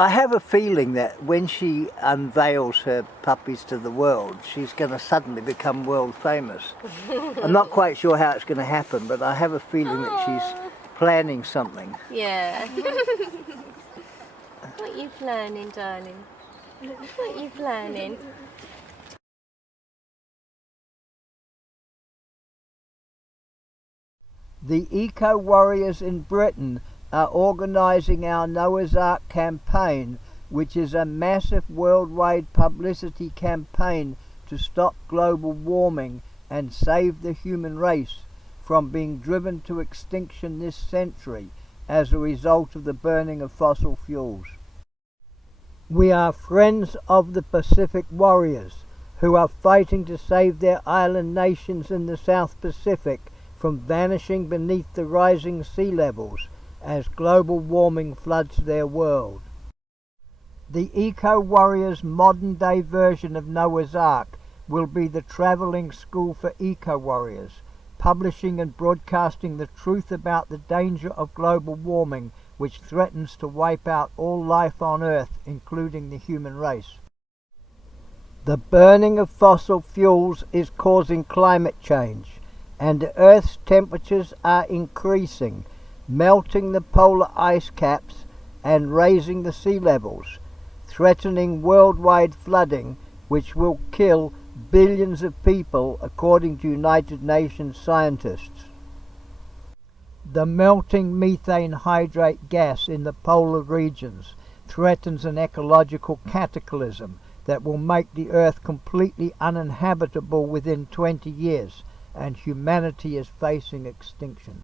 I have a feeling that when she unveils her puppies to the world, she's going to suddenly become world famous. I'm not quite sure how it's going to happen, but I have a feeling that she's planning something. Yeah. What are you planning, darling? What are you planning? The eco-warriors in Britain are organising our Noah's Ark campaign, which is a massive worldwide publicity campaign to stop global warming and save the human race from being driven to extinction this century as a result of the burning of fossil fuels. We are friends of the Pacific warriors who are fighting to save their island nations in the South Pacific from vanishing beneath the rising sea levels as global warming floods their world. The eco-warriors' modern-day version of Noah's Ark will be the travelling school for eco-warriors, publishing and broadcasting the truth about the danger of global warming, which threatens to wipe out all life on Earth, including the human race. The burning of fossil fuels is causing climate change, and the Earth's temperatures are increasing, melting the polar ice caps and raising the sea levels, threatening worldwide flooding, which will kill billions of people, according to United Nations scientists. The melting methane hydrate gas in the polar regions threatens an ecological cataclysm that will make the Earth completely uninhabitable within 20 years, and humanity is facing extinction.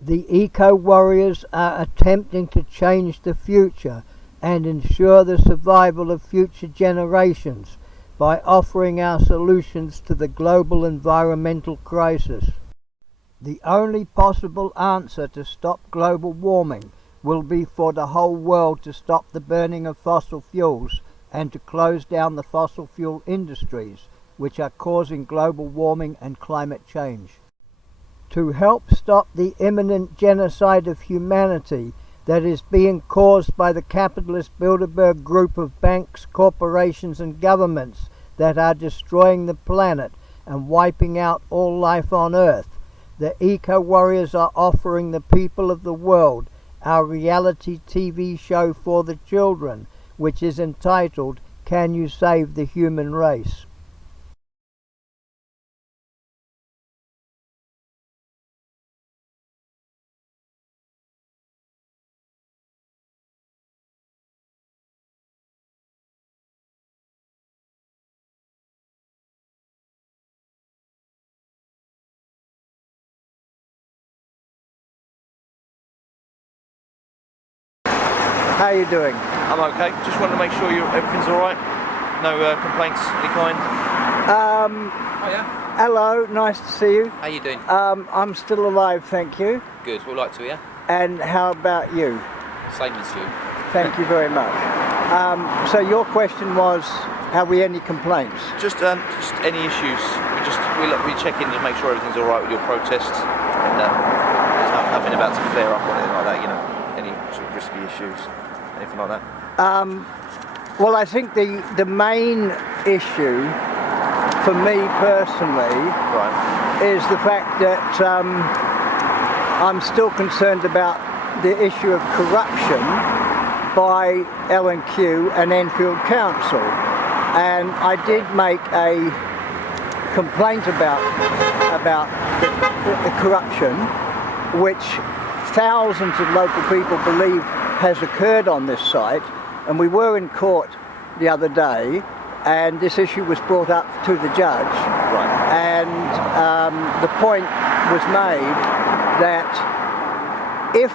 The eco-warriors are attempting to change the future and ensure the survival of future generations by offering our solutions to the global environmental crisis. The only possible answer to stop global warming will be for the whole world to stop the burning of fossil fuels and to close down the fossil fuel industries, which are causing global warming and climate change. To help stop the imminent genocide of humanity that is being caused by the capitalist Bilderberg group of banks, corporations and governments that are destroying the planet and wiping out all life on Earth, the eco-warriors are offering the people of the world our reality TV show for the children, which is entitled, Can You Save the Human Race? How are you doing? I'm okay. Just wanted to make sure everything's all right. No complaints of any kind. Oh yeah. Hello, nice to see you. How you doing? I'm still alive, thank you. Good. We'd like to, yeah. And how about you? Same as you. Thank you very much. So your question was, have we any complaints? Just any issues. We check in to make sure everything's all right with your protests, and there's nothing about to flare up or anything like that. You know, any sort of risky issues, anything like that. Well, I think the main issue for me personally is the fact that I'm still concerned about the issue of corruption by L&Q and Enfield Council, and I did make a complaint about the corruption, which thousands of local people believe has occurred on this site, and we were in court the other day, and this issue was brought up to the judge, and the point was made that if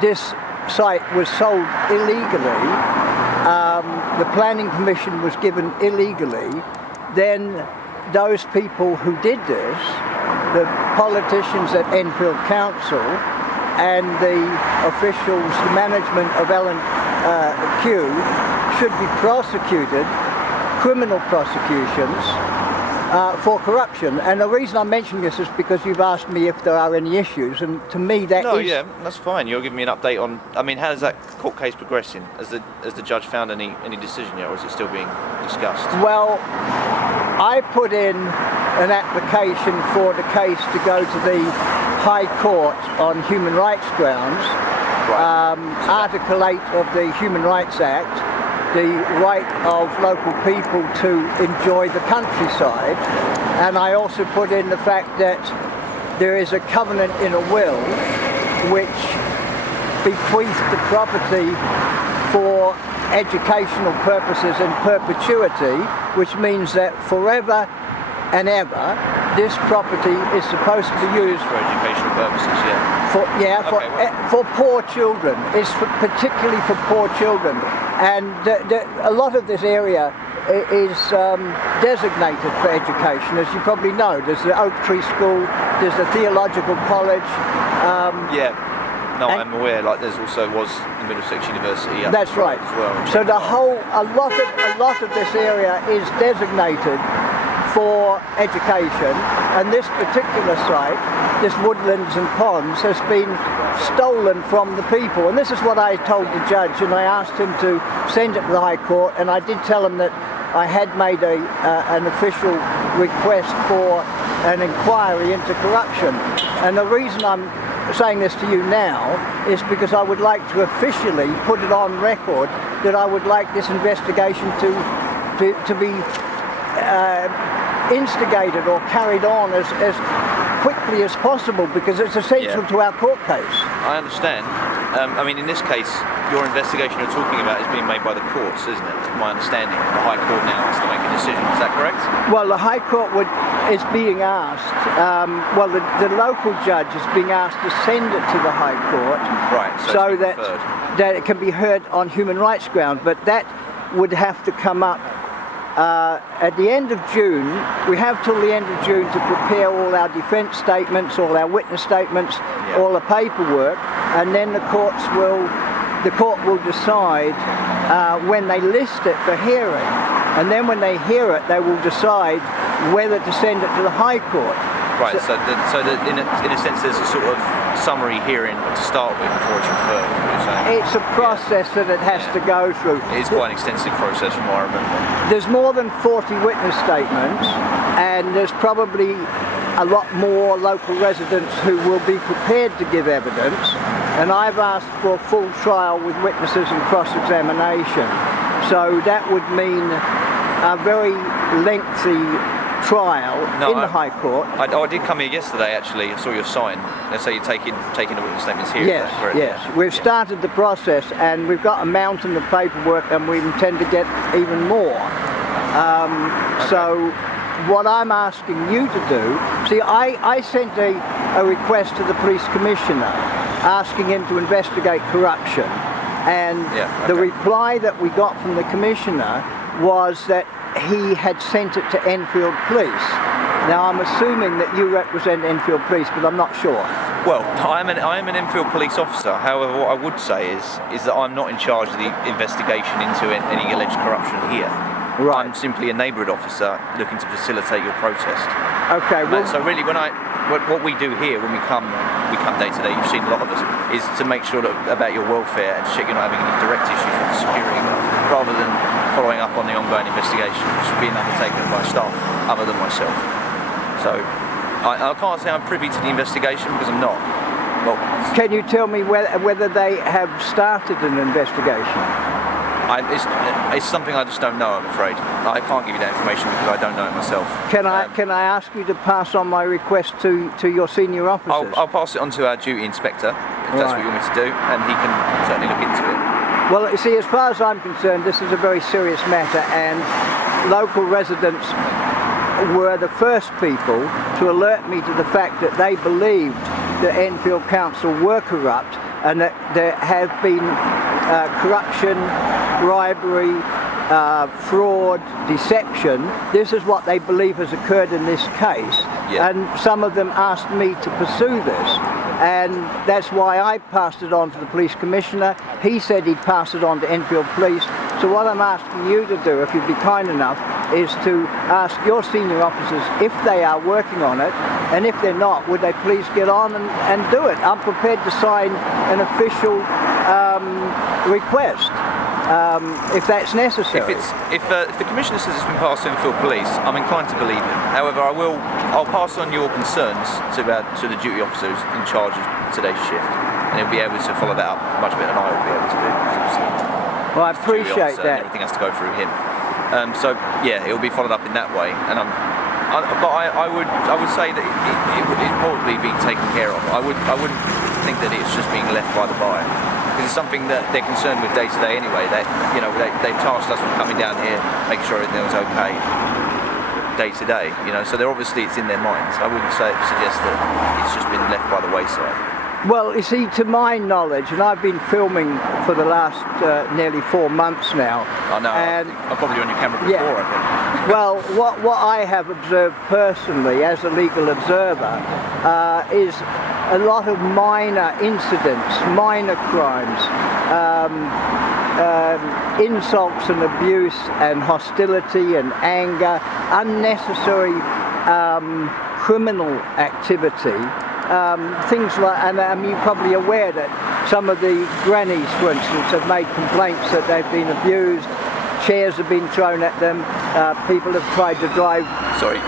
this site was sold illegally, the planning permission was given illegally, then those people who did this, the politicians at Enfield Council and the officials, the management of L&Q, should be prosecuted, criminal prosecutions, for corruption. And the reason I'm mentioning this is because you've asked me if there are any issues, and to me that No, is... yeah, that's fine. You're giving me an update on. I mean, how's that court case progressing? Has the judge found any decision yet, or is it still being discussed? Well, I put in an application for the case to go to the High Court on human rights grounds. Right. Article 8 of the Human Rights Act, the right of local people to enjoy the countryside, and I also put in the fact that there is a covenant in a will which bequeathed the property for educational purposes in perpetuity, which means that forever and ever this property is supposed to be used For educational purposes, yeah. For poor children. It's particularly for poor children, and a lot of this area is designated for education, as you probably know. There's the Oak Tree School, there's the Theological College. Yeah. No, I'm aware. Like, there's also was the Middlesex University. That's right. As well. So a lot of this area is designated for education, and this particular site, this woodlands and ponds, has been stolen from the people. And this is what I told the judge, and I asked him to send it to the High Court, and I did tell him that I had made an official request for an inquiry into corruption. And the reason I'm saying this to you now is because I would like to officially put it on record that I would like this investigation to be instigated or carried on as quickly as possible, because it's essential to our court case. I understand. I mean, in this case, your investigation you're talking about is being made by the courts, isn't it? My understanding. The High Court now has to make a decision. Is that correct? Well, the High Court is being asked, the local judge is being asked to send it to the High Court, right, so that it can be heard on human rights ground. But that would have to come up at the end of June. We have till the end of June to prepare all our defence statements, all our witness statements, all the paperwork, and then the court will decide when they list it for hearing, and then when they hear it, they will decide whether to send it to the High Court. Right. So in a sense, there's a sort of summary hearing to start with before it's referred. It's a process that it has to go through. It is quite an extensive process from what I remember. There's more than 40 witness statements, and there's probably a lot more local residents who will be prepared to give evidence, and I've asked for a full trial with witnesses and cross-examination. So that would mean a very lengthy trial in the High Court. I did come here yesterday, actually. I saw your sign. Let's say you're taking the witness statements here. Yes, yes. We've started the process, and we've got a mountain of paperwork, and we intend to get even more. So what I'm asking you to do, see, I sent a request to the police commissioner asking him to investigate corruption, and the reply that we got from the commissioner was that he had sent it to Enfield Police. Now, I'm assuming that you represent Enfield Police, but I'm not sure. Well, I am an Enfield police officer. However, what I would say is that I'm not in charge of the investigation into any alleged corruption here. Right. I'm simply a neighbourhood officer looking to facilitate your protest. Okay. Well, so really, what we do here when we come day to day, you've seen a lot of us, is to make sure about your welfare and to check you're not having any direct issues with the security guard, rather than following up on the ongoing investigation, which is being undertaken by staff other than myself. So I can't say I'm privy to the investigation because I'm not. Well, can you tell me whether they have started an investigation? It's something I just don't know, I'm afraid. I can't give you that information because I don't know it myself. Can I ask you to pass on my request to your senior officers? I'll pass it on to our duty inspector, if that's what you want me to do, and he can certainly look into it. Well, you see, as far as I'm concerned, this is a very serious matter, and local residents were the first people to alert me to the fact that they believed that Enfield Council were corrupt, and that there have been corruption, bribery, fraud, deception. This is what they believe has occurred in this case, and some of them asked me to pursue this, and that's why I passed it on to the police commissioner. He said he'd pass it on to Enfield Police. So what I'm asking you to do, if you'd be kind enough, is to ask your senior officers if they are working on it, and if they're not, would they please get on and do it. I'm prepared to sign an official request if that's necessary. If the Commissioner says it's been passed to Enfield Police, I'm inclined to believe him. However, I'll pass on your concerns to the duty officers in charge of today's shift, and he'll be able to follow that up much better than I will be able to do. Well, I appreciate that. Everything has to go through him. So yeah, it will be followed up in that way, and but I would say that it's probably being taken care of. I wouldn't think that it's just being left by the by, because it's something that they're concerned with day to day anyway. They've tasked us with coming down here, making sure everything was okay day to day. So they're obviously, it's in their minds. I wouldn't suggest that it's just been left by the wayside. Well, you see, to my knowledge, and I've been filming for the last nearly 4 months now. I know, I'm probably on your camera before, yeah. I think. Well, what I have observed personally as a legal observer is a lot of minor incidents, minor crimes, insults and abuse and hostility and anger, unnecessary criminal activity. Things like, and you're probably aware that some of the grannies, for instance, have made complaints that they've been abused, chairs have been thrown at them, people have tried to drive... Sorry,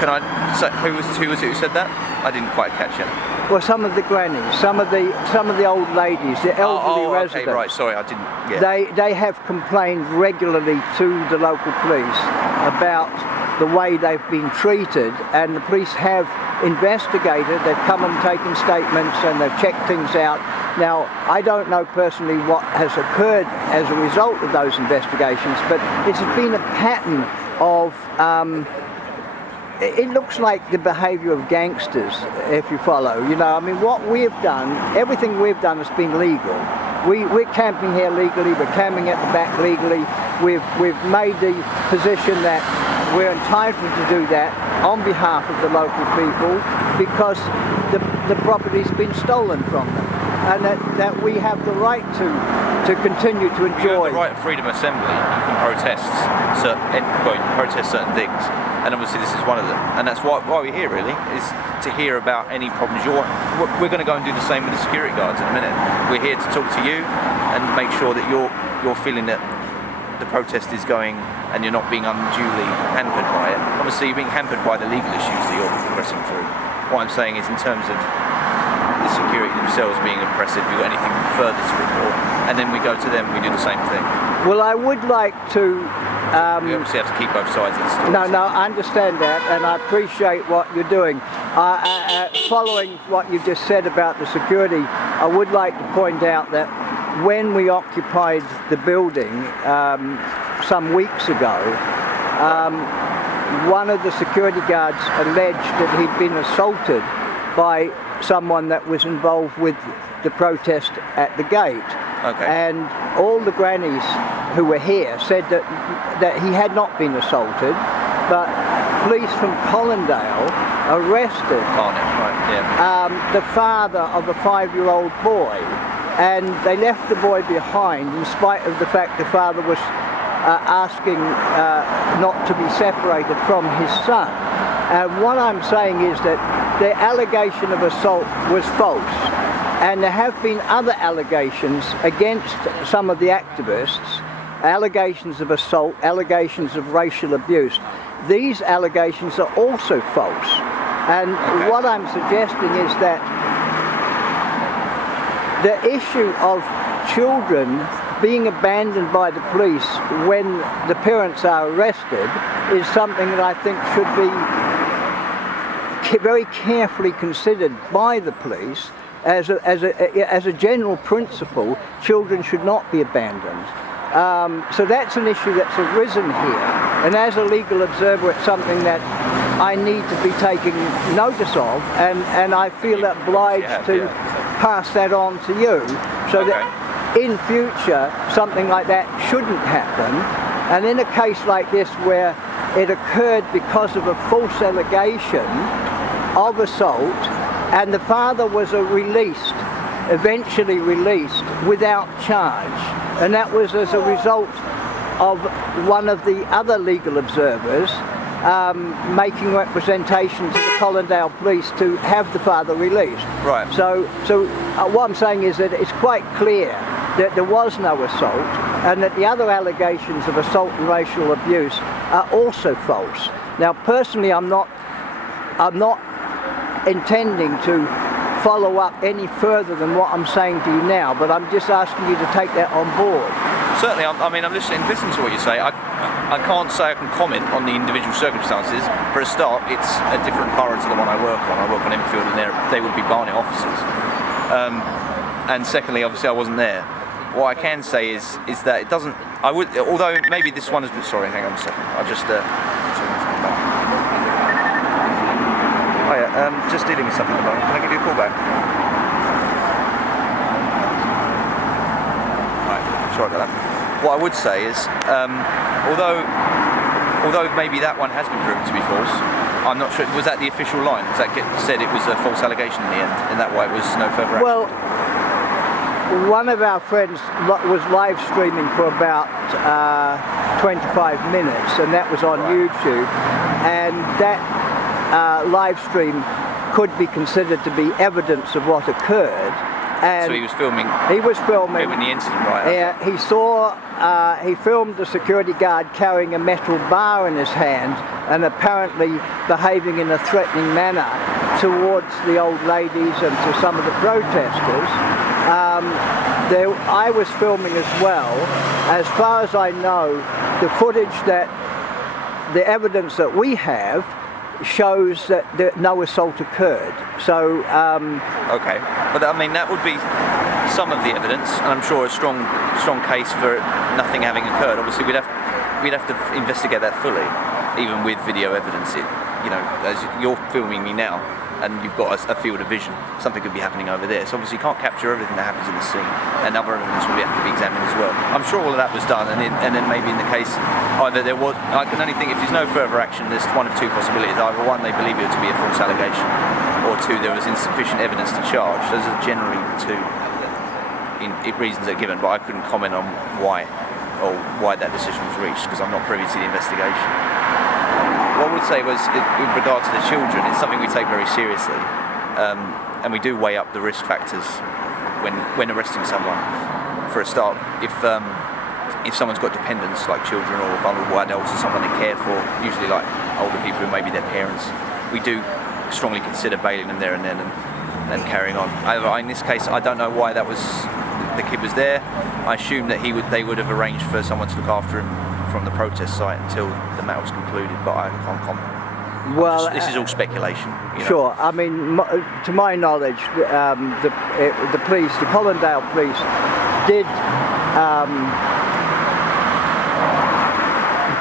can I say, who was it who said that? I didn't quite catch it. Well, some of the grannies, some of the old ladies, the elderly residents. Okay, right, sorry, I didn't... Yeah. They have complained regularly to the local police about the way they've been treated, and the police have investigated, they've come and taken statements and they've checked things out. Now, I don't know personally what has occurred as a result of those investigations, but it's been a pattern of, it looks like the behaviour of gangsters, if you follow. I mean, what we've done, everything we've done has been legal. We're camping here legally, we're camping at the back legally, we've made the position that we're entitled to do that on behalf of the local people because the property's been stolen from them, and that we have the right to continue to enjoy. You have the right of freedom of assembly. You can protest certain things, and obviously this is one of them, and that's why we're here really, is to hear about any problems. We're going to go and do the same with the security guards in a minute. We're here to talk to you and make sure that you're feeling that the protest is going and you're not being unduly hampered by it. Obviously you're being hampered by the legal issues that you're progressing through. What I'm saying is, in terms of the security themselves being oppressive, you've got anything further to report, and then we go to them, we do the same thing. Well, I would like to... we obviously have to keep both sides of the story. No, I understand that, and I appreciate what you're doing. Following what you just said about the security, I would like to point out that when we occupied the building some weeks ago, one of the security guards alleged that he'd been assaulted by someone that was involved with the protest at the gate. Okay. And all the grannies who were here said that he had not been assaulted, but police from Colindale arrested the father of a 5-year-old boy, and they left the boy behind in spite of the fact the father was asking not to be separated from his son. And what I'm saying is that the allegation of assault was false, and there have been other allegations against some of the activists, allegations of assault, allegations of racial abuse. These allegations are also false, and what I'm suggesting is that the issue of children being abandoned by the police when the parents are arrested is something that I think should be very carefully considered by the police. As a general principle, children should not be abandoned. So that's an issue that's arisen here, and as a legal observer it's something that I need to be taking notice of, and I feel obliged to pass that on to you, so that in future something like that shouldn't happen. And in a case like this where it occurred because of a false allegation of assault, and the father was eventually released without charge, and that was as a result of one of the other legal observers making representation to the Colindale police to have the father released. Right. So what I'm saying is that it's quite clear that there was no assault, and that the other allegations of assault and racial abuse are also false. Now, personally, I'm not intending to follow up any further than what I'm saying to you now, but I'm just asking you to take that on board. Certainly, I'm listening to what you say. I can't say I can comment on the individual circumstances. For a start, it's a different borough to the one I work on. I work on Enfield, and they would be Barnet officers. And secondly, obviously, I wasn't there. What I can say is that it doesn't. I would, although maybe this one has been. Sorry, hang on a second. I'll just. Just dealing with something at the moment. Can I give you a call back? Right, sorry about that. What I would say is, although maybe that one has been proven to be false, I'm not sure. Was that the official line? Was that said it was a false allegation in the end, and that why it was no further action? Well, one of our friends was live streaming for about 25 minutes, and that was on YouTube, and that live stream could be considered to be evidence of what occurred. And so he was filming. He was filming the incident, right? Yeah, he saw. He filmed the security guard carrying a metal bar in his hand and apparently behaving in a threatening manner towards the old ladies and to some of the protesters. I was filming as well. As far as I know, the footage the evidence that we have shows that no assault occurred. So okay, but I mean that would be some of the evidence, and I'm sure a strong case for nothing having occurred. Obviously, we'd have to investigate that fully, even with video evidence. As you're filming me now, and you've got a field of vision, something could be happening over there. So obviously, you can't capture everything that happens in the scene, and other evidence will have to be examined as well. I'm sure all of that was done, and then maybe in the case, either there was. I can only think if there's no further action, there's one of two possibilities. Either one, they believe it to be a false allegation, or two, there was insufficient evidence to charge. Those are generally the two reasons that are given, but I couldn't comment on why that decision was reached because I'm not privy to the investigation. What I would say was, in regard to the children, it's something we take very seriously, and we do weigh up the risk factors when arresting someone. For a start, if someone's got dependents like children or vulnerable adults or someone they care for, usually like older people who may be their parents, we do strongly consider bailing them there and then and carrying on. However, in this case, I don't know why the kid was there. I assume that they would have arranged for someone to look after him from the protest site until the matter was concluded, but I can't comment. Well, this is all speculation. Sure. I mean, to my knowledge, the police, the Colindale police, did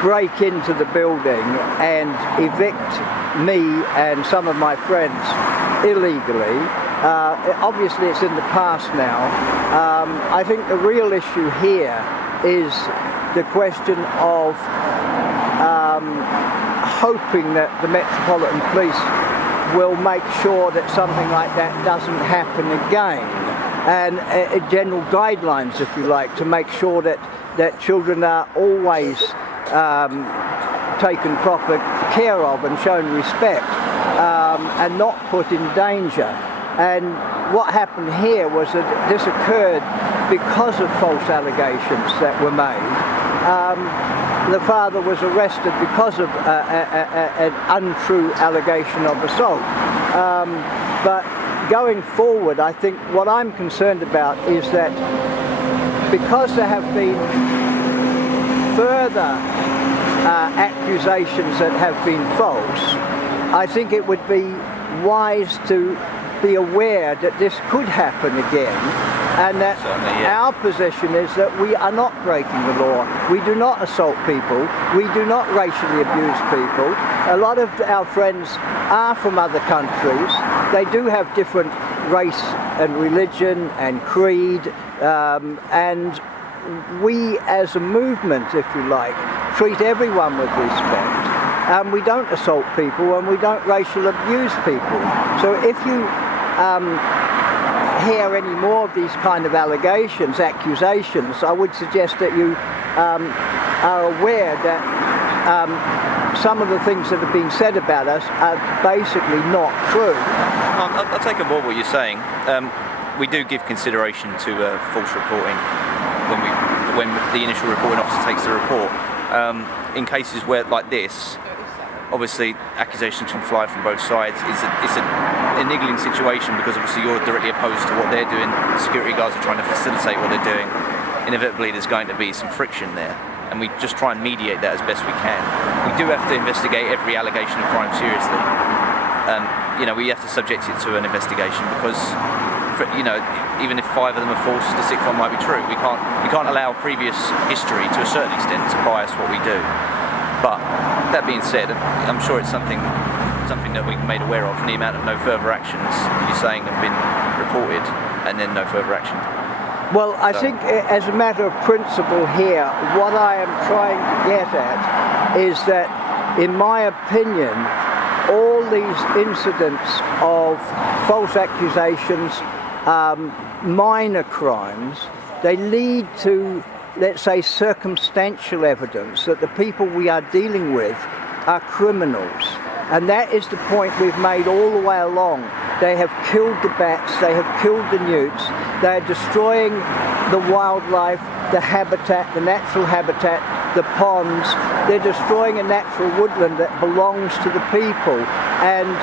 break into the building and evict me and some of my friends illegally. Obviously, it's in the past now. I think the real issue here is the question of hoping that the Metropolitan Police will make sure that something like that doesn't happen again, and general guidelines, if you like, to make sure that children are always taken proper care of and shown respect, and not put in danger. And what happened here was that this occurred because of false allegations that were made. The father was arrested because of an untrue allegation of assault. But going forward, I think what I'm concerned about is that because there have been further accusations that have been false, I think it would be wise to be aware that this could happen again, and that our position is that we are not breaking the law. We do not assault people. We do not racially abuse people. A lot of our friends are from other countries. They do have different race and religion and creed, and we as a movement, if you like, treat everyone with respect. We don't assault people and we don't racial abuse people. So if you hear any more of these kind of accusations, I would suggest that you are aware that some of the things that have been said about us are basically not true. I'll take on board what you're saying. We do give consideration to false reporting when the initial reporting officer takes the report. In cases where like this, obviously accusations can fly from both sides. It's a niggling situation because obviously you're directly opposed to what they're doing. The security guards are trying to facilitate what they're doing. Inevitably there's going to be some friction there, and we just try and mediate that as best we can. We do have to investigate every allegation of crime seriously. We have to subject it to an investigation because, even if 5 of them are false, the 6th one might be true. We can't allow previous history to a certain extent to bias what we do. But that being said, I'm sure it's something that we've made aware of, and the amount of no further actions you're saying have been reported, and then no further action. Well, I think as a matter of principle here, what I am trying to get at is that, in my opinion, all these incidents of false accusations, minor crimes, they lead to, let's say, circumstantial evidence that the people we are dealing with are criminals. And that is the point we've made all the way along. They have killed the bats, they have killed the newts, they are destroying the wildlife, the habitat, the natural habitat, the ponds. They're destroying a natural woodland that belongs to the people. And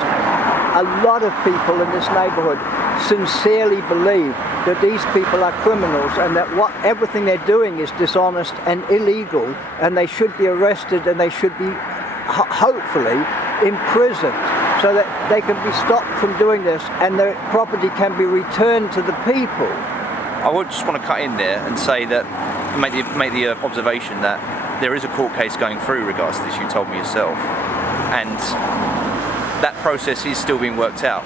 a lot of people in this neighbourhood sincerely believe that these people are criminals and that everything they're doing is dishonest and illegal, and they should be arrested and they should be hopefully imprisoned so that they can be stopped from doing this and their property can be returned to the people. I would just want to cut in there and say that, make the observation that there is a court case going through regards to this, you told me yourself, and that process is still being worked out.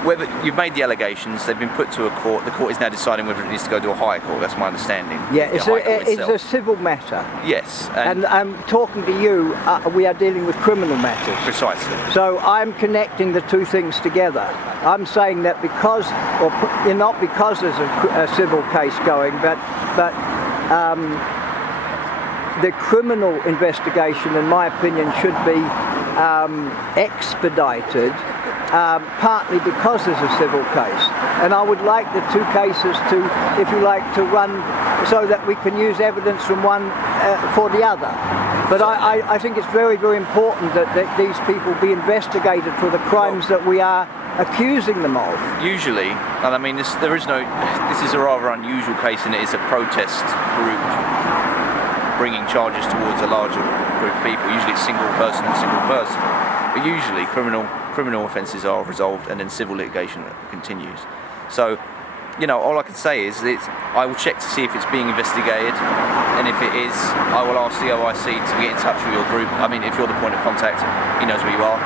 Whether you've made the allegations, they've been put to a court. The court is now deciding whether it needs to go to a higher court. That's my understanding. Yeah, it's a civil matter. Yes. And I'm talking to you, we are dealing with criminal matters. Precisely. So I'm connecting the two things together. I'm saying that not because there's a civil case going, but the criminal investigation, in my opinion, should be expedited. Partly because there's a civil case, and I would like the two cases to, if you like, to run so that we can use evidence from one for the other. But I think it's very, very important that these people be investigated for the crimes that we are accusing them of. Usually, and this is a rather unusual case, and it is a protest group bringing charges towards a larger group of people. Usually it's single person and single person. But usually criminal offences are resolved and then civil litigation continues. So, all I can say is that I will check to see if it's being investigated, and if it is, I will ask the OIC to get in touch with your group. If you're the point of contact, he knows where you are,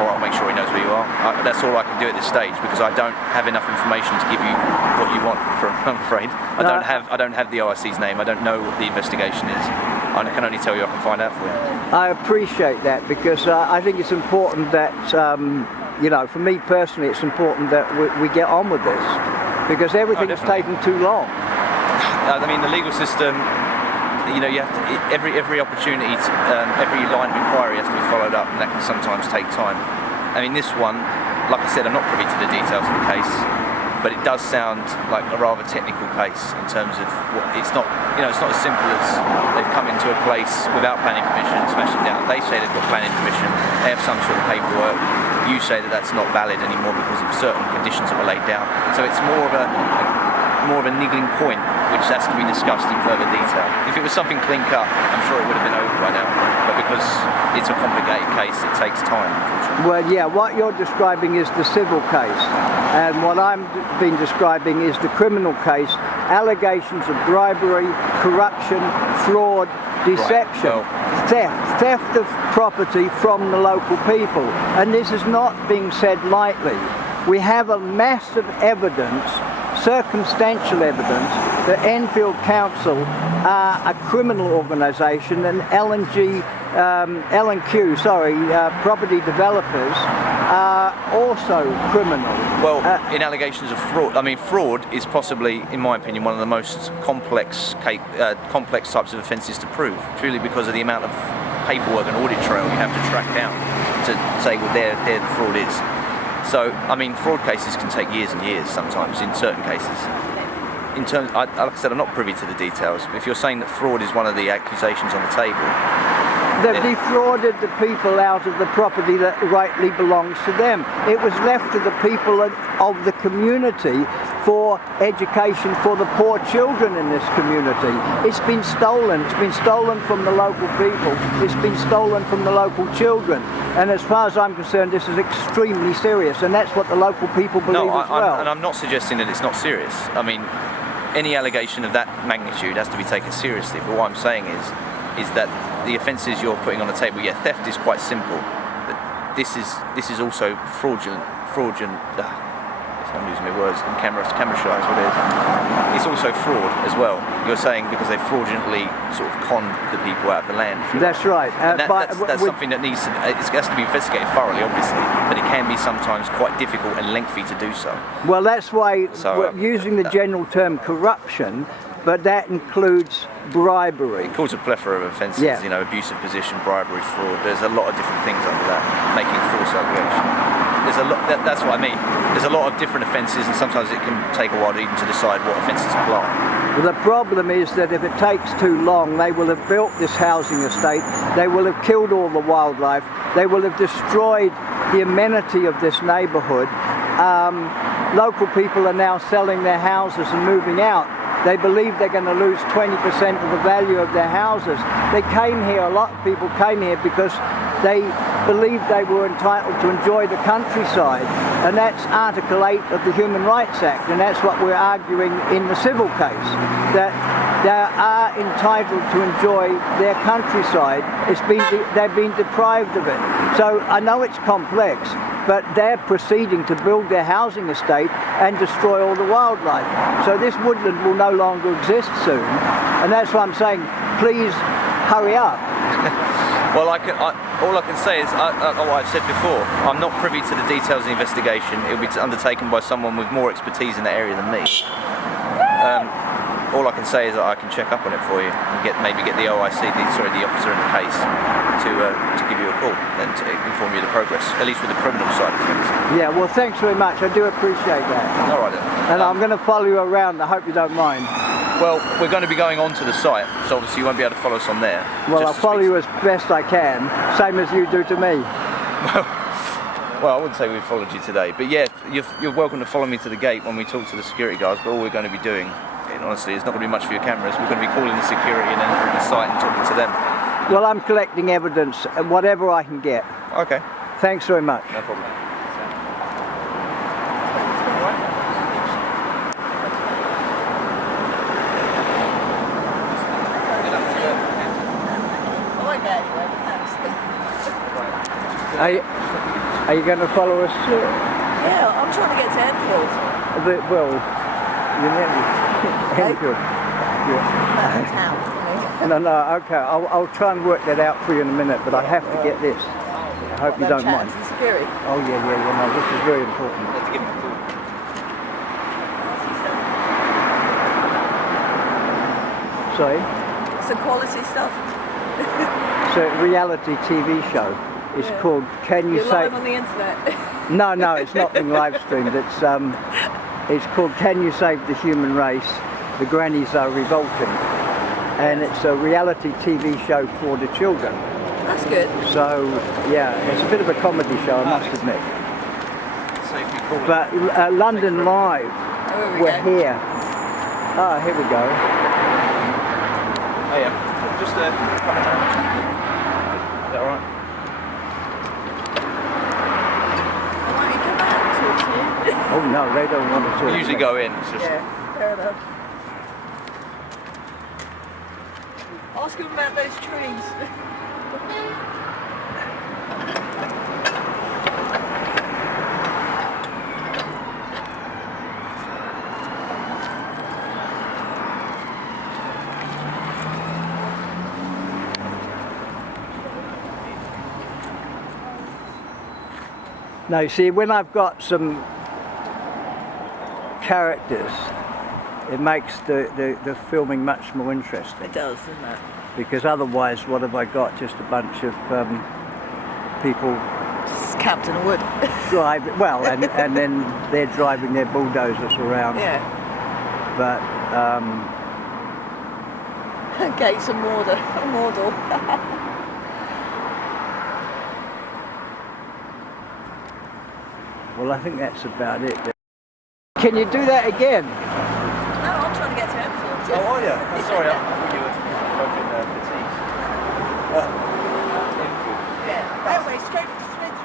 or I'll make sure he knows where you are. That's all I can do at this stage, because I don't have enough information to give you what you want, I'm afraid. I don't have the OIC's name. I don't know what the investigation is. I can only tell you I can find out for you. I appreciate that, because I think it's important that, for me personally, it's important that we get on with this, because everything's taken too long. The legal system, you have to, every opportunity, every line of inquiry has to be followed up, and that can sometimes take time. This one, like I said, I'm not privy to the details of the case, but it does sound like a rather technical case in terms of it's not as simple as they've come into a place without planning permission and smashed it down. They say they've got planning permission, they have some sort of paperwork. You say that that's not valid anymore because of certain conditions that were laid down. So it's more of a niggling point which has to be discussed in further detail. If it was something clean cut, I'm sure it would have been over by now. But because it's a complicated case, it takes time, unfortunately. Well, yeah, what you're describing is the civil case, and what I'm been describing is the criminal case. Allegations of bribery, corruption, fraud, deception, theft of property from the local people. And this is not being said lightly. We have a massive evidence, circumstantial evidence, that Enfield Council are a criminal organisation, and L&Q, property developers, are also criminal. Well, in allegations of fraud, I mean, fraud is possibly, in my opinion, one of the most complex types of offences to prove, purely because of the amount of paperwork and audit trail you have to track down to say, well, there the fraud is. So, I mean, fraud cases can take years and years sometimes in certain cases. In terms, like I said, I'm not privy to the details. But if you're saying that fraud is one of the accusations on the table, they've defrauded the people out of the property that rightly belongs to them. It was left to the people of the community for education for the poor children in this community. It's been stolen. It's been stolen from the local people. It's been stolen from the local children. And as far as I'm concerned, this is extremely serious, and that's what the local people believe as well. And I'm not suggesting that it's not serious. I mean, any allegation of that magnitude has to be taken seriously. But what I'm saying is that the offences you're putting on the table, yeah, theft is quite simple, but this is also fraudulent. I'm losing my words. And camera shy is what it is. It's also fraud as well. You're saying because they fraudulently sort of conned the people out of the land. That's right. That's something that needs to, it has to be investigated thoroughly, obviously, but it can be sometimes quite difficult and lengthy to do so. Well, that's why we're using the general term corruption, but that includes bribery. It calls a plethora of offences, yeah. You know, abusive position, bribery, fraud. There's a lot of different things under that, making false allegation. There's a lot. That's what I mean. There's a lot of different offences, and sometimes it can take a while even to decide what offences apply. Well, the problem is that if it takes too long, they will have built this housing estate, they will have killed all the wildlife, they will have destroyed the amenity of this neighbourhood. Local people are now selling their houses and moving out. They believe they're going to lose 20% of the value of their houses. They came here, a lot of people came here because they believed they were entitled to enjoy the countryside, and that's Article 8 of the Human Rights Act, and that's what we're arguing in the civil case, that they are entitled to enjoy their countryside. They've been deprived of it. So I know it's complex, but they're proceeding to build their housing estate and destroy all the wildlife. So this woodland will no longer exist soon, and that's why I'm saying, please hurry up. Well, all I can say is what I've said before. I'm not privy to the details of the investigation. It will be undertaken by someone with more expertise in that area than me. All I can say is that I can check up on it for you and maybe get the OIC, the officer in the case, to give you a call and to inform you of the progress, at least with the criminal side of things. Yeah, well, thanks very much. I do appreciate that. All right then. And I'm going to follow you around. I hope you don't mind. Well, we're going to be going on to the site, so obviously you won't be able to follow us on there. Well, I'll follow you as best I can, same as you do to me. Well, I wouldn't say we followed you today, but yeah, you're welcome to follow me to the gate when we talk to the security guards, but all we're going to be doing, honestly, it's not going to be much for your cameras. We're going to be calling the security and entering the site and talking to them. Well, I'm collecting evidence, whatever I can get. Okay. Thanks very much. No problem. Are you going to follow us? Yeah, I'm trying to get to Enfield. Well, you're nearly Enfield. Yeah. No, okay. I'll try and work that out for you in a minute, but I have to get this. I hope you don't mind. Security. Oh yeah. No, this is very important. Let's give him a call. Sorry? Some quality stuff. So reality TV show. It's called Can You You're Say... live on the internet. No, it's not being live streamed. It's called Can You Save the Human Race? The Grannies Are Revolting. And it's a reality TV show for the children. That's good. So, yeah, it's a bit of a comedy show, I must admit. But London Live, we're here. Ah, here we go. Oh yeah, just is that alright? Why don't you come out and talk to you? Oh no, they don't want to talk. We usually go in, it's just... Yeah, fair enough. Ask him about those trees. No, see, when I've got some characters, it makes the filming much more interesting. It does, doesn't it? Because otherwise, what have I got? Just a bunch of people Just camped in a wood. driving. Well, and then they're driving their bulldozers around. Yeah. But Gates and Mordor. well, I think that's about it. Can you do that again? No, I'm trying to get to Enfield. Oh, are you? Sorry, I thought you were both in fatigues. Yeah. That way, straight to Smith.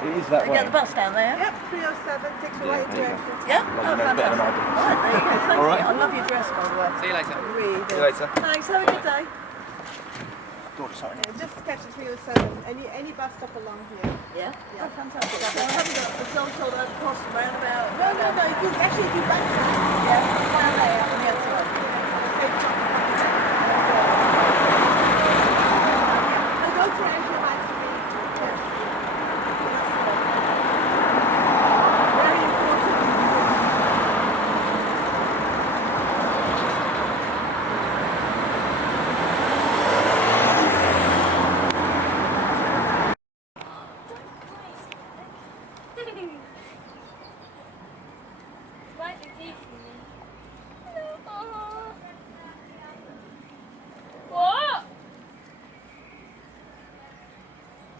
It is that You way. get the bus down there. Yep, 307 takes you right into Enfield. Yeah? Well, Oh, you know better than I do. Alright, there you go. Thank All you. right. I love your dress, by the way. See you later. Really do. See you later. Thanks, have a good day. Yeah, just catch the 307. Any bus stop along here. Yeah? Yeah. Oh, fantastic. So I haven't got the zone told I'd cross the roundabout. No, you can actually do back. Yeah, down there on the other side. And go to Enfield High Street. Yeah. Very important. What?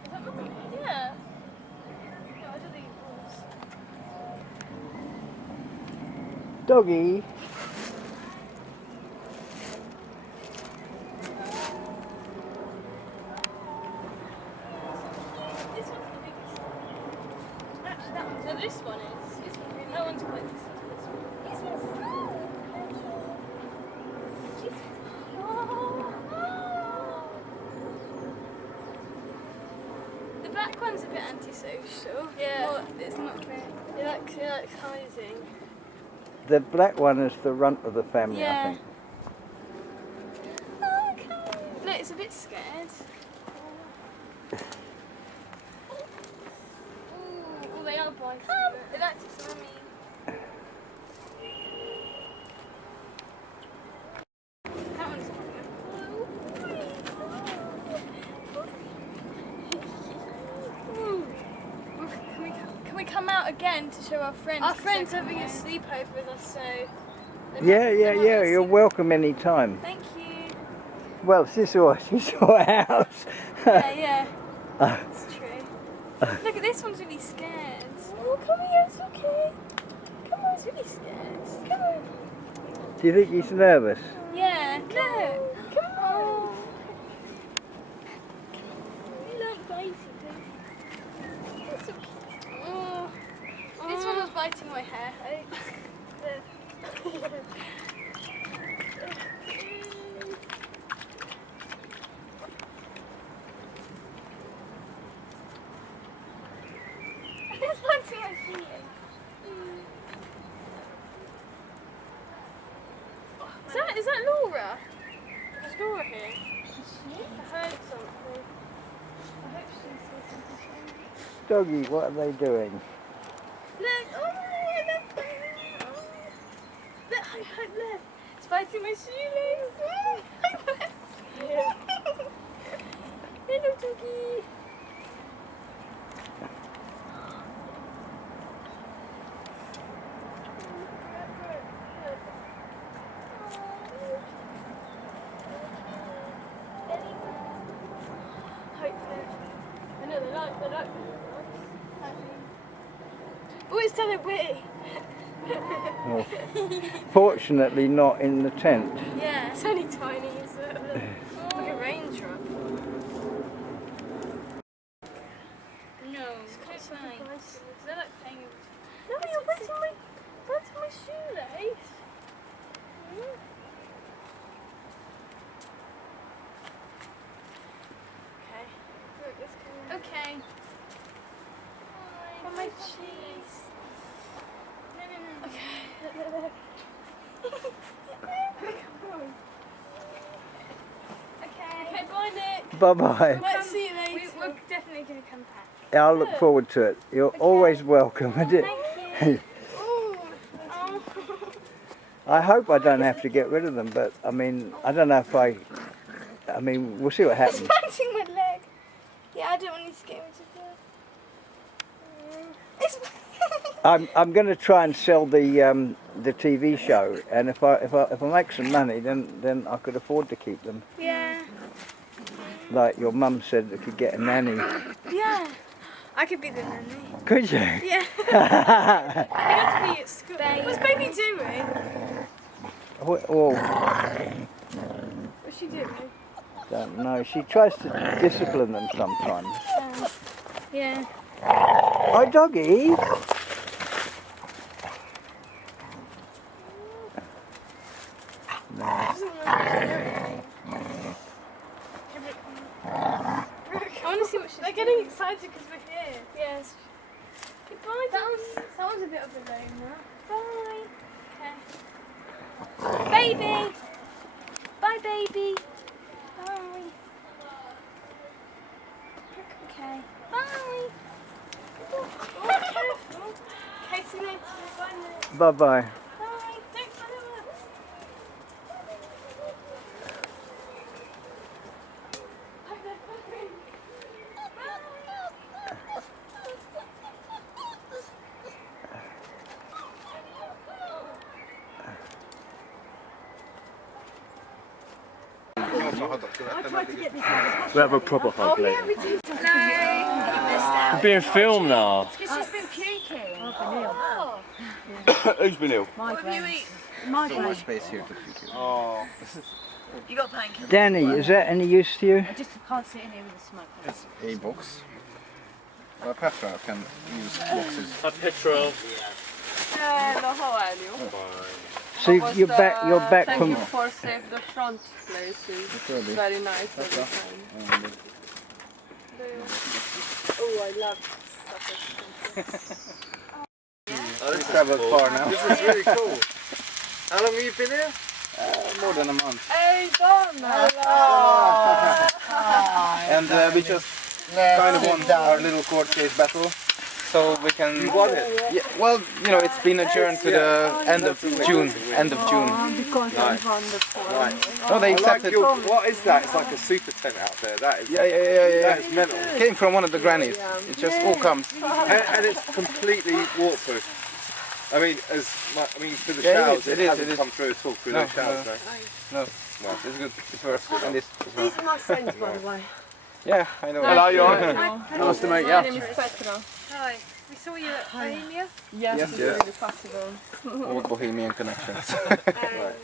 Is that mine? Yeah. No, I don't think it was. Doggy. This one's the biggest. Actually, that one's. No, this one is. This one really. That one's quite. This one's small. The black one's a bit antisocial. Yeah. Well, it's not very. It likes hiding. The black one is the runt of the family, I Yeah. think. Okay. Look, it's a bit scared. Ooh, they are biting. They like to smell me. That one's Can we come out again to show our friends? Our friends having a sleepover with us, so. Yeah. You're welcome any time. Thank you. Well, this is your house. Yeah. It's true. Look at this one's really scared. Oh, come here, it's okay. Come on, it's really scared. Come on. Do you think he's nervous? Yeah, look. Come on. You like biting, don't you? It's okay. Oh. This one was biting my hair. It's biting my feet. Is that Laura? Is Laura here? I heard something. I hope she says something. Doggy, what are they doing? Look! Oh, look! Look, look! It's biting my shoelace! Hello, doggy! Hopefully. I know they like Oh, it's done it witty. Oh, fortunately not in the tent. Yeah, it's only tiny, is it? It's like a raindrop. No, it's quite nice. They're like playing. No, you're biting my shoelace. Okay. Look, it's coming. Okay. On my cheese. No. Okay. Come on. Okay, bye Nick. Bye-bye. Let's see you later. We're definitely going to come back. I'll look forward to it. You're always welcome. Thank you. Ooh. Oh. I hope I don't have to get rid of them, but I mean, I don't know if I mean, we'll see what It's happens. biting my leg. Yeah, I don't want you to get rid of it. It's I'm going to try and sell the TV show, and if I make some money, then I could afford to keep them. yeah. Like your mum said, I could get a nanny. Yeah. I could be the nanny. Could you? Yeah. You have to be at school. What's baby doing? Well, What's she doing? don't know. She tries to discipline them sometimes. Yeah. Oh, doggy. I want to see what she's They're getting excited because we're here. Yes. Goodbye, That was a bit of a loan now. Bye. Okay. Baby. Bye, baby. Bye. Okay. Bye. Oh, careful. Casey later. Bye now. Bye bye. Bye. Don't follow us. We have a proper hug later. No. We're being filmed now. Because she's been puking. Who's been ill? Always space here to puke. Oh. You got painkillers. Danny, is that any use to you? I just can't sit in here with the smoke. It's a box. Petra can use boxes. Hi Petra. Hello, how are you? So you're back Thank from. you for save the front places. It's very nice every time. Oh, I love Oh, this traveled far now. This is really cool. How long have you been here? More than a month. Hey, Donna! And we just kind of won our little court case battle. So we can. You won it? Yeah, well, you know, it's been adjourned to the end of June. End of June. Nice. Right. No, they I like accepted. your, what is that? It's like a super tent out there. That is. Yeah. That is mental. Came from one of the grannies. It just all comes. And it's completely waterproof. I mean, for the Yeah, showers, it it is, hasn't it is. come through at all through No, those showers, no. right? No, it's good. It works. And this as well. These are my friends, by the way. Yeah, I know. Hello, you alright? Nice to meet My name you. is Petra. Hi. We saw you at Bohemia. Yes, Yes, it's yes. really possible. Old Bohemian connections. Right.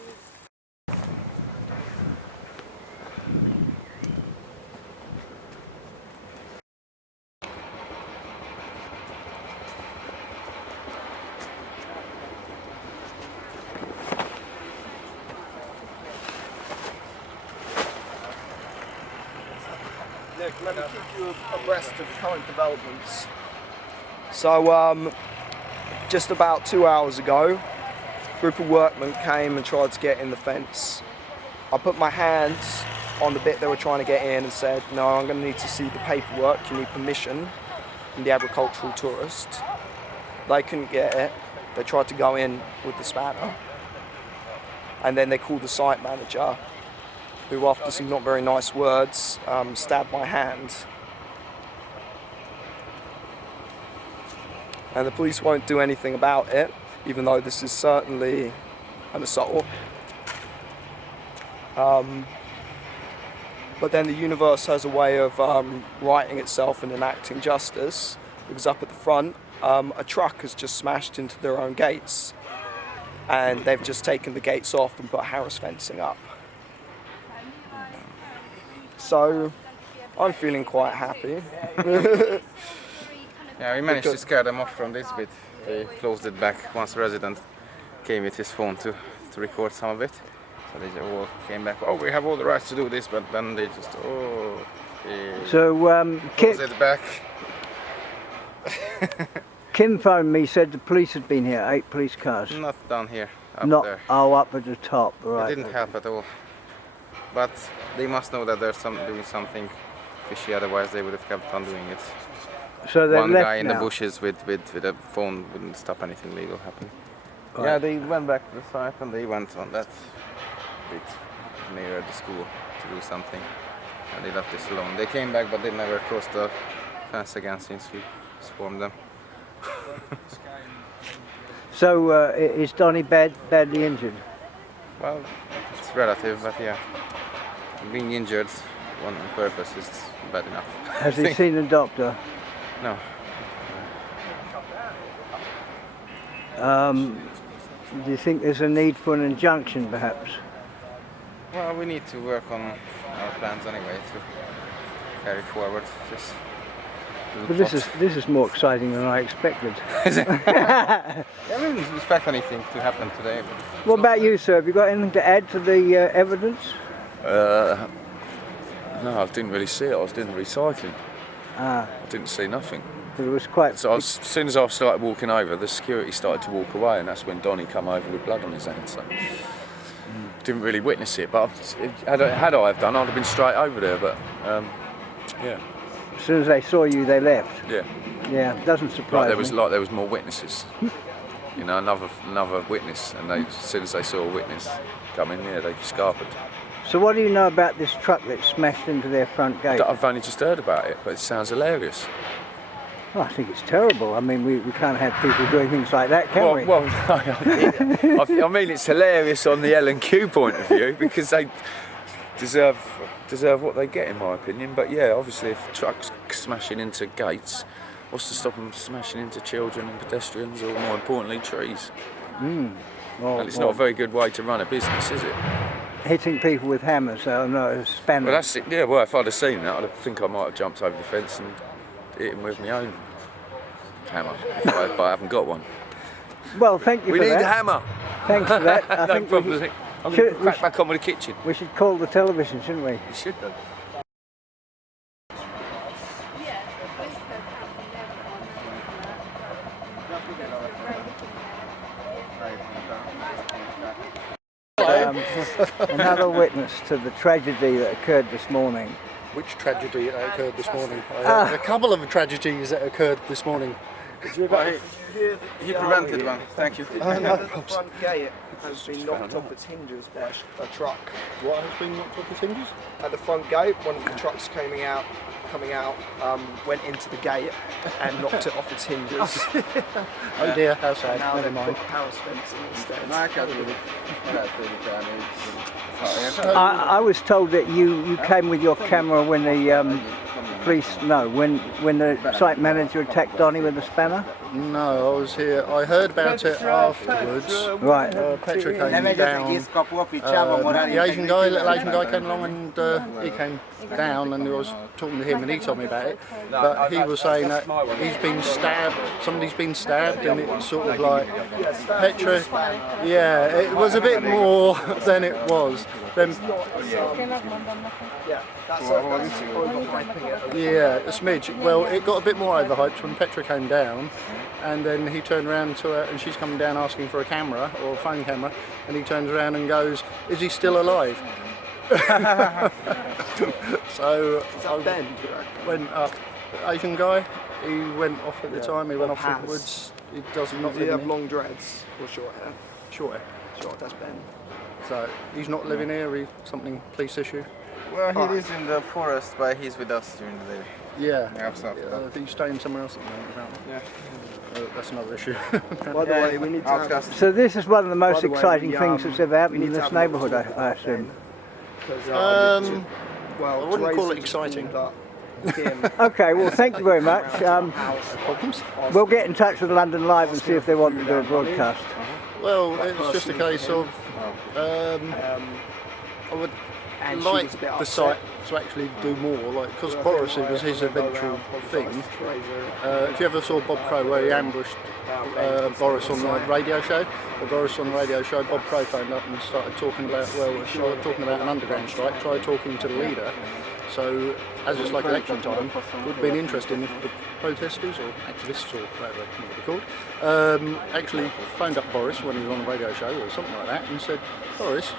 Nick, let me keep you abreast of current developments. So, just about 2 hours ago, a group of workmen came and tried to get in the fence. I put my hands on the bit they were trying to get in and said, no, I'm going to need to see the paperwork, you need permission from the agricultural tourist. They couldn't get it. They tried to go in with the spanner. And then they called the site manager, who after some not very nice words, stabbed my hand. And the police won't do anything about it, even though this is certainly an assault. But then the universe has a way of righting itself and enacting justice, because up at the front, a truck has just smashed into their own gates, and they've just taken the gates off and put Harris fencing up. So I'm feeling quite happy. Yeah, we managed to scare them off from this bit. They closed it back once a resident came with his phone to record some of it. So they all came back, oh, we have all the rights to do this, but then they just, So close it back. Kim phoned me, said the police had been here, 8 police cars. Not down here, up Not there. up at the top, right? It didn't help at all. But they must know that they're doing something fishy, otherwise they would have kept on doing it. So they're one left guy in now. the bushes with a phone wouldn't stop anything legal happening. Right. Yeah, they went back to the site and they went on that bit near the school to do something. And they left this alone. They came back, but they never crossed the fence again since we swarmed them. So is Donnie badly injured? Well, it's relative, but yeah, being injured on purpose is bad enough. Has he seen a doctor? No. Do you think there's a need for an injunction, perhaps? Well, we need to work on our plans anyway to carry forward this. But this is more exciting than I expected. I didn't expect anything to happen today. But What about you, sir? Have you got anything to add to the evidence? No, I didn't really see it. I was doing recycling. Ah. I didn't see nothing. It was quite... So as soon as I started walking over, the security started to walk away, and that's when Donnie come over with blood on his hands. So didn't really witness it, but had I have done, I'd have been straight over there. But yeah. As soon as they saw you, they left. Yeah. Yeah, doesn't surprise me. There was more witnesses. You know, another witness, and as soon as they saw a witness come in, yeah, they scarpered. So what do you know about this truck that smashed into their front gate? I've only just heard about it, but it sounds hilarious. Well, I think it's terrible. I mean, we can't have people doing things like that, can we? Well, no, I mean, it's hilarious on the L&Q point of view because they deserve what they get, in my opinion. But yeah, obviously, if trucks smashing into gates, what's to stop them smashing into children and pedestrians, or more importantly, trees? Well, and it's not a very good way to run a business, is it? Hitting people with hammers, no, spanners. Well, that's it. Yeah. Well, if I'd have seen that, I think I might have jumped over the fence and hit him with my own hammer, but I haven't got one. Well, thank you for that. We need a hammer. Thanks for that. I No think problem. I'm going to crack back on with the kitchen. We should call the television, shouldn't we? We should do. Another witness to the tragedy that occurred this morning. Which tragedy that occurred this morning? A couple of tragedies that occurred this morning. He prevented one. Thank you. The front gate has been knocked off its hinges by a truck. What has been knocked off its hinges? At the front gate, one of the trucks coming out, went into the gate and knocked it off its hinges. Oh dear, how sad. Now Never they've mind. put house fencing instead. I was told that you came with your camera when the when the site manager attacked Donnie with a spanner? No, I was here. I heard about it afterwards. Right. Petra came down. The little Asian guy came along and he came down and I was talking to him and he told me about it. But he was saying that he's been stabbed, somebody's been stabbed, and it's sort of like, Petra, yeah, it was a bit more than it was. Then, yeah, a smidge. Well, it got a bit more overhyped when Petra came down, and then he turned around to her, and she's coming down asking for a camera, or a phone camera, and he turns around and goes, "Is he still alive?" So I went up. The Asian guy, he went off at the time, he went off afterwards. He does not Does he have long dreads or short hair? Short hair. Short, that's Ben. So he's not living here, he's something police issue. Well, he lives in the forest, but he's with us during the day. Yeah. Absolutely. He's staying somewhere else at the moment, apparently. Yeah. That's another issue. By the way, we need to So this is one of the most exciting things that's ever happened in this neighbourhood, I assume. Well, I wouldn't call it exciting. Okay, well thank you very much. We'll get in touch with London Live and see if they want to do a broadcast. Well, it's just a case of I would like the site to actually do more, like, because Boris, it was his eventual thing. If you ever saw Bob Crow where he ambushed Boris on the radio show, Bob Crow phoned up and started talking about, an underground strike, tried talking to the leader, So, as it's like election time, it would have been interesting if the protesters or activists or whatever you want to be called, actually phoned up Boris when he was on a radio show or something like that and said, Boris,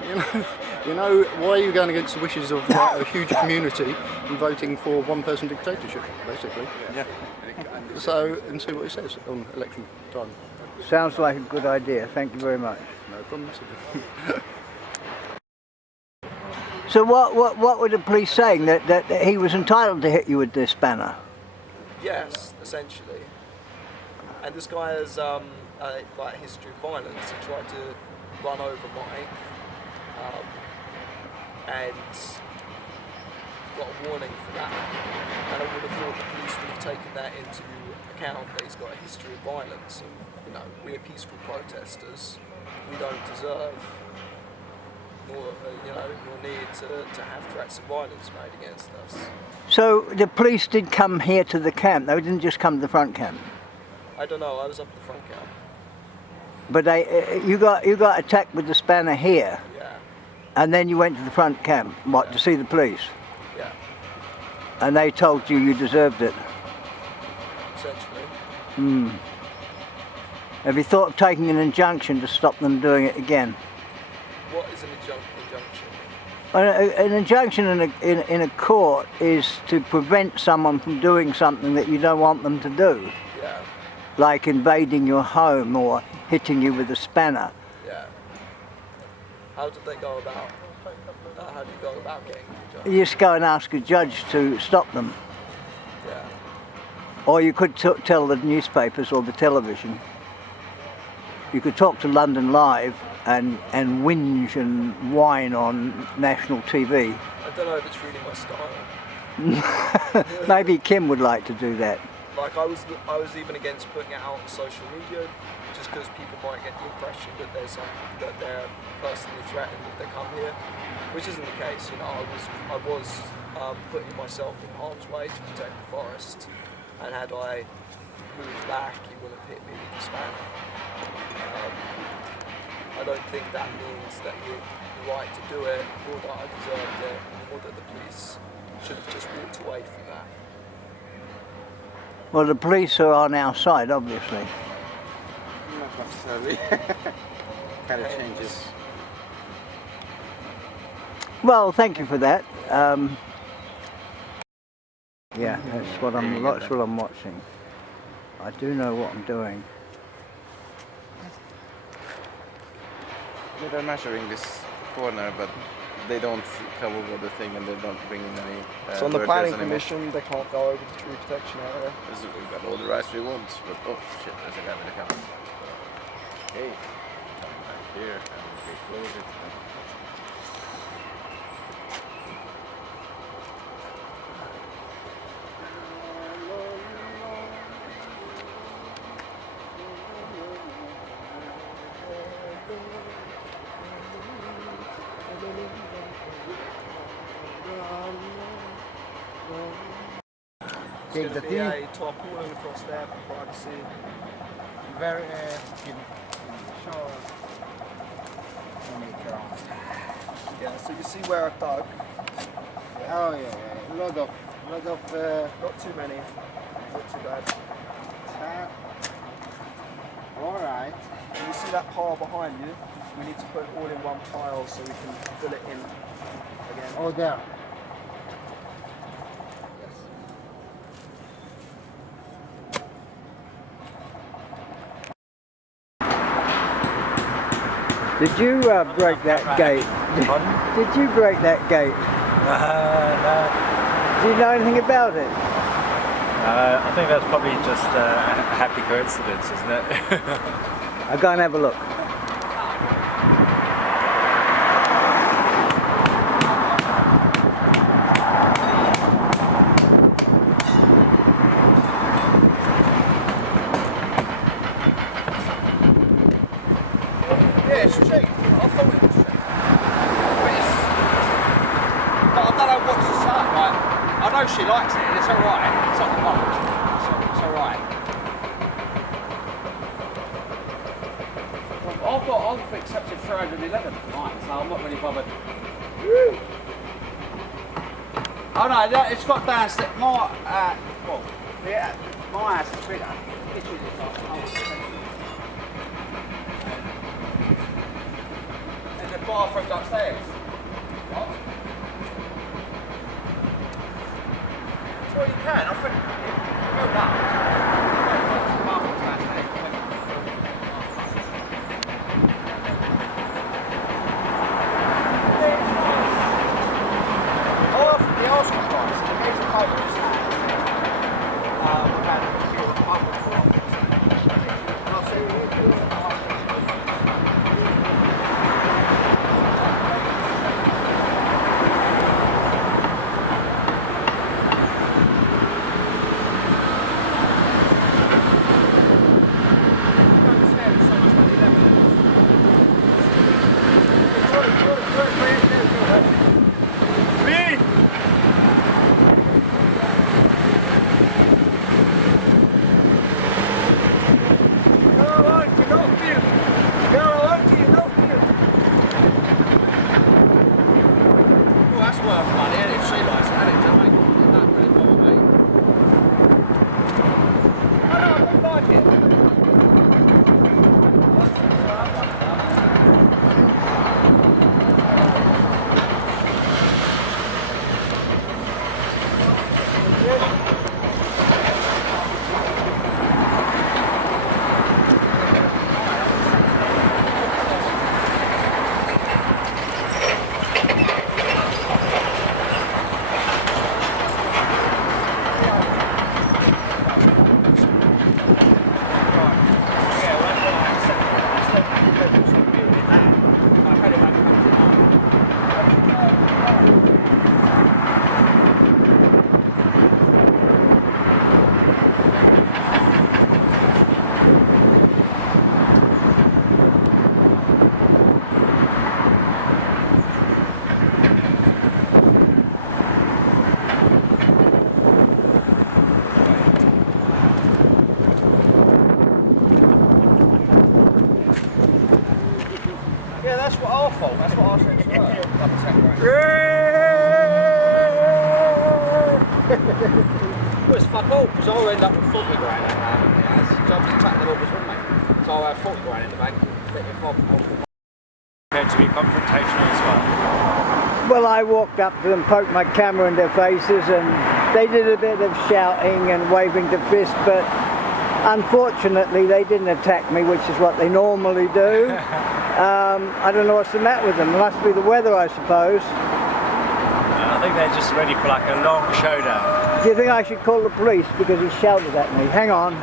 you know, why are you going against the wishes of a huge community and voting for one-person dictatorship, basically? Yeah. So, and see what he says on election time. Sounds like a good idea. Thank you very much. No problem. So what were the police saying? That he was entitled to hit you with this banner? Yes, essentially. And this guy has like a history of violence. He tried to run over Mike and got a warning for that. And I would have thought the police would have taken that into account, that he's got a history of violence. And, you know, we're peaceful protesters. We don't deserve nor need to have threats of violence made against us. So the police did come here to the camp. They didn't just come to the front camp. I don't know. I was up at the front camp. But you got attacked with the spanner here. Yeah. And then you went to the front camp. What, to see the police? Yeah. And they told you deserved it. Essentially. Hmm. Have you thought of taking an injunction to stop them doing it again? What is an injunction? An injunction in a court is to prevent someone from doing something that you don't want them to do. Yeah. Like invading your home or hitting you with a spanner. Yeah. How did they go about? How do you go about getting an injunction? You just go and ask a judge to stop them. Yeah. Or you could tell the newspapers or the television. You could talk to London Live and whinge and whine on national TV. I don't know if it's really my style. Maybe Kim would like to do that. Like I was even against putting it out on social media, just because people might get the impression that they're personally threatened if they come here, which isn't the case. You know, I was putting myself in harm's way to protect the forest, and had I moved back, he would have hit me with the spanner. I don't think that means that you're right to do it, or that I deserved it, or that the police should have just walked away from that. Well, the police are on our side, obviously. Not necessarily. Kind of changes. Well, thank you for that. Yeah, that's what I'm watching. I do know what I'm doing. They're measuring this corner, but they don't cover over the thing and they don't bring in any So on the planning anymore. commission, they can't go over the tree protection area. We've got all the rights we want, but oh shit, there's a guy with a camera. Okay, back here and we close it. There's going to be a tarpaulin across there for privacy. Very Yeah, so you see where I've dug. Oh yeah, a lot of not too many, not too bad. Alright. And you see that pile behind you? We need to put it all in one pile so we can fill it in again. Oh, there. Did you break that gate? Did you break that gate? No. Do you know anything about it? I think that's probably just a happy coincidence, isn't it? I'll go and have a look. Yeah, it's cheap. I thought it was cheap. But I don't know what to say. Like, I know she likes it, and it's alright. It's not the moment. It's alright. I've accepted 311 tonight, so I'm not really bothered. Oh no, it's got downstairs. Well, yeah, my house is bigger. Kitchen is like, and the bathroom's upstairs. What? Well, you can. I think build up. The bathroom's downstairs. That's what our fault. That's what I said to her. Well, it's fuck all, because I'll end up with 40 grand in that. So I'm just taking the orders with me. So I'll have 40 grand in the bank. Prepared to be confrontational as well? Well, I walked up to them, poked my camera in their faces, and they did a bit of shouting and waving the fist, but unfortunately they didn't attack me, which is what they normally do. I don't know what's the matter with them. It must be the weather, I suppose. I think they're just ready for like a long showdown. Do you think I should call the police because he shouted at me? Hang on.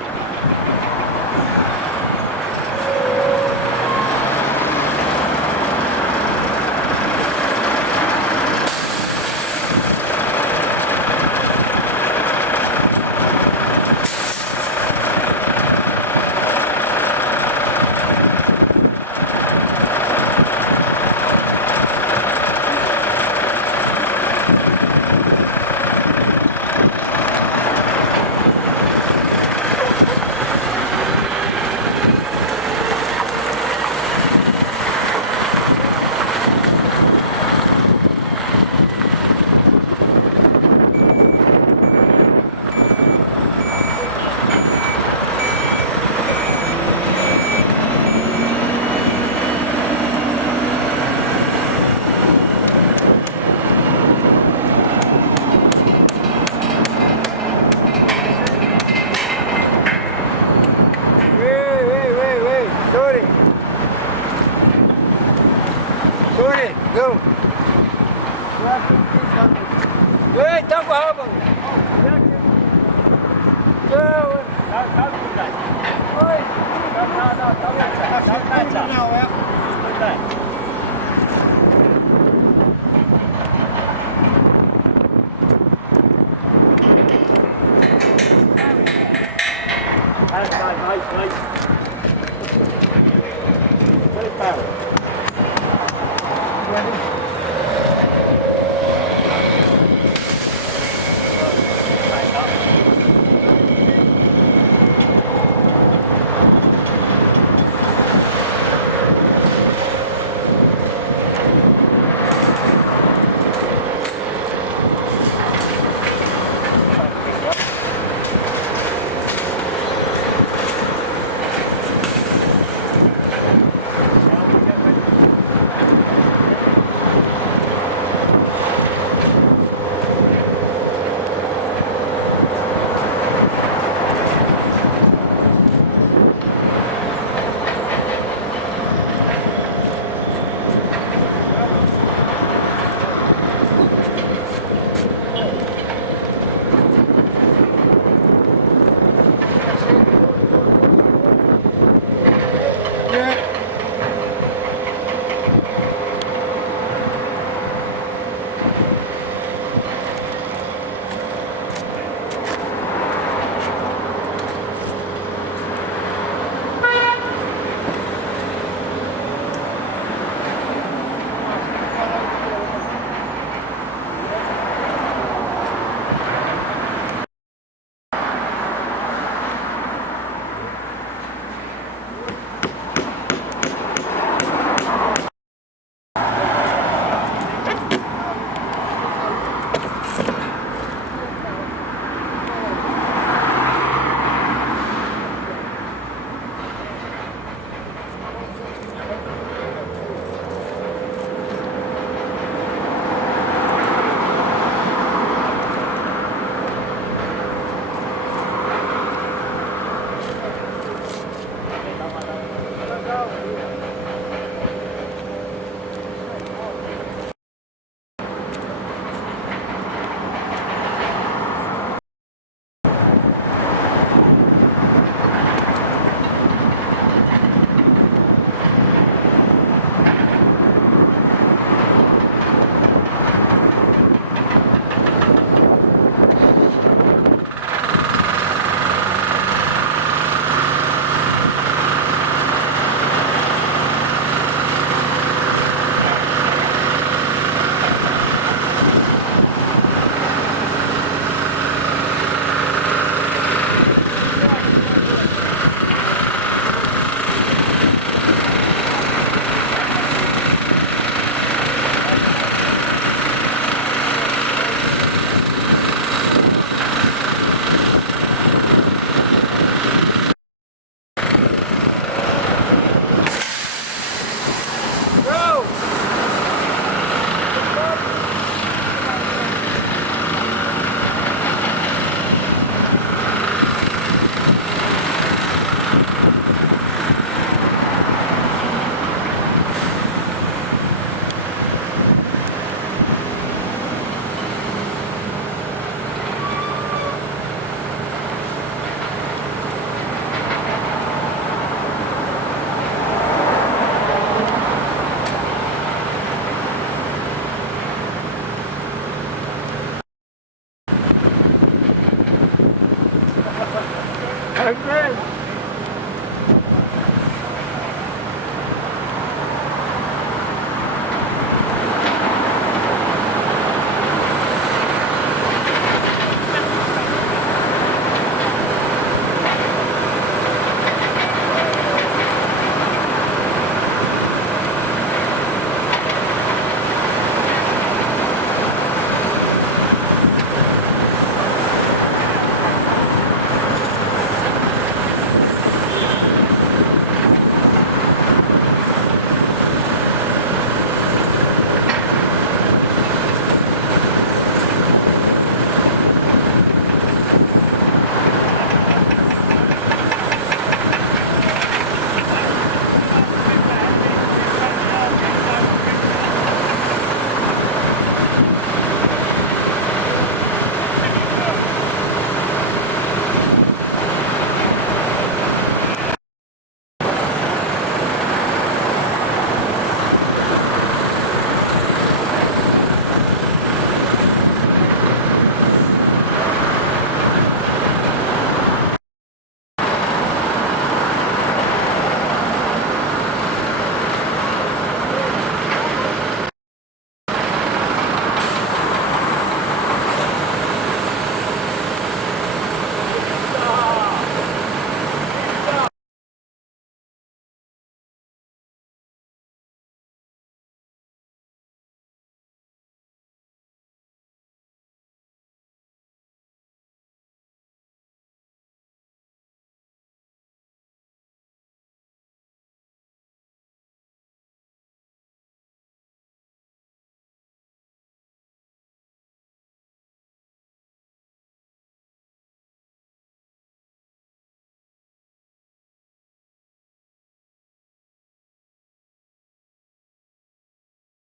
my friend.